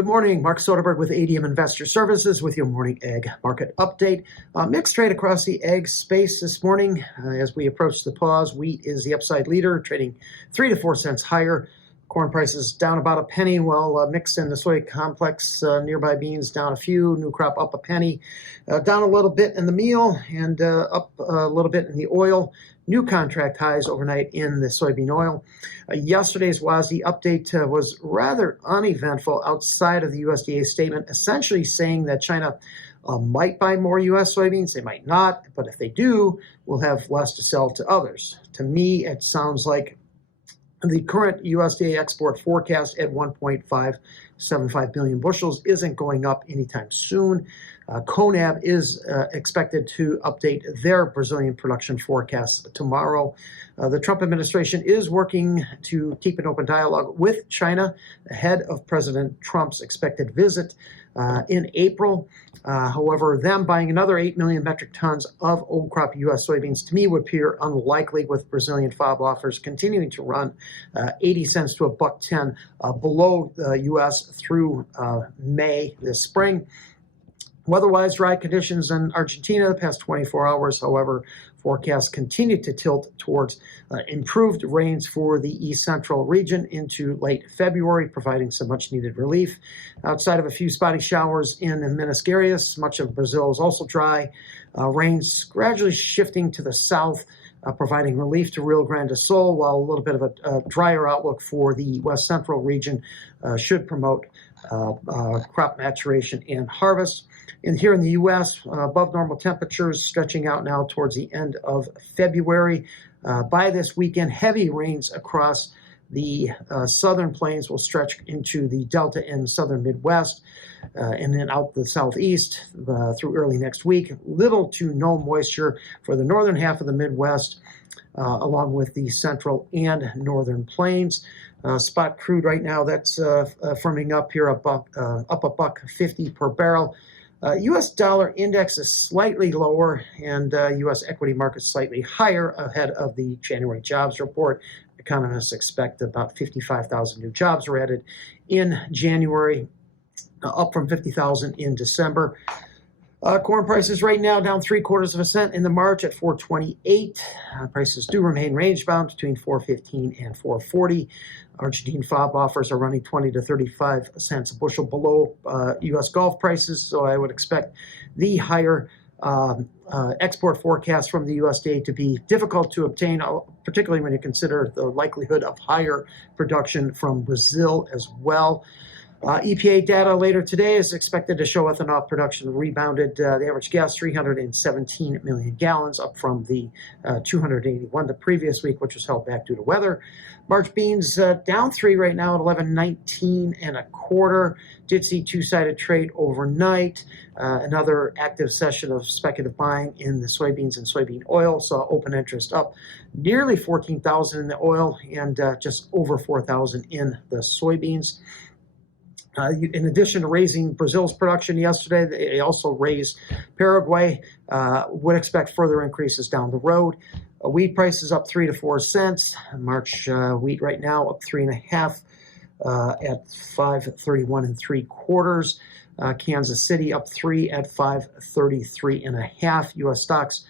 Good morning, Mark Soderberg with ADM Investor Services with your morning egg market update. Mixed trade across the egg space this morning. As we approach the pause, wheat is the upside leader, trading 3 to 4 cents higher. Corn prices down about a penny, while mixed in the soy complex. Nearby beans down a few, new crop up a penny. Down a little bit in the meal and up a little bit in the oil. New contract highs overnight in the soybean oil. Yesterday's WASDE update was rather uneventful outside of the USDA statement, essentially saying that China might buy more U.S. soybeans. They might not, but if they do, we'll have less to sell to others. To me, it sounds like the current USDA export forecast at 1.575 billion bushels isn't going up anytime soon. CONAB is expected to update their Brazilian production forecast tomorrow. The Trump administration is working to keep an open dialogue with China ahead of President Trump's expected visit in April. However, them buying another 8 million metric tons of old crop U.S. soybeans to me would appear unlikely, with Brazilian FOB offers continuing to run 80 cents to $1.10 below the U.S. through May this spring. Weather-wise, dry conditions in Argentina the past 24 hours. However, forecasts continue to tilt towards improved rains for the east central region into late February, providing some much-needed relief. Outside of a few spotty showers in Minas Gerais, much of Brazil is also dry. Rains gradually shifting to the south, providing relief to Rio Grande do Sul, while a little bit of a drier outlook for the west central region should promote crop maturation and harvest. And here in the U.S., above normal temperatures stretching out now towards the end of February. By this weekend, heavy rains across the southern plains will stretch into the Delta and southern Midwest, and then out the southeast through early next week. Little to no moisture for the northern half of the Midwest, along with the central and northern plains. Spot crude right now, that's firming up here, up $1.50 per barrel. U.S. dollar index is slightly lower, and U.S. equity markets slightly higher ahead of the January jobs report. Economists expect about 55,000 new jobs were added in January, up from 50,000 in December. Corn prices right now down 3/4 cent in the March at 4.28. Prices do remain range bound between 4.15 and 4.40. Argentine FOB offers are running 20 to 35 cents a bushel below U.S. Gulf prices, so I would expect the higher export forecast from the USDA to be difficult to obtain, particularly when you consider the likelihood of higher production from Brazil as well. EPA data later today is expected to show ethanol production rebounded. The average gas, 317 million gallons, up from the 281 the previous week, which was held back due to weather. March beans down 3 right now at 11.19 1/4. Did see two-sided trade overnight. Another active session of speculative buying in the soybeans and soybean oil. Saw open interest up nearly 14,000 in the oil and just over 4,000 in the soybeans. In addition to raising Brazil's production yesterday, they also raised Paraguay. Would expect further increases down the road. Wheat prices up 3 to 4 cents. March wheat right now up 3.5 at 5.31 3/4. Kansas City up 3 at 5.33 1/2. U.S. stocks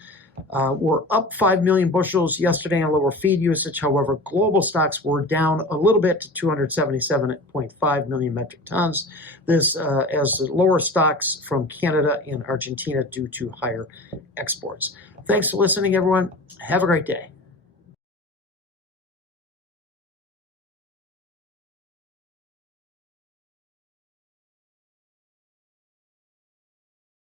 were up 5 million bushels yesterday on lower feed usage. However, global stocks were down a little bit to 277.5 million metric tons. This as lower stocks from Canada and Argentina due to higher exports. Thanks for listening, everyone. Have a great day.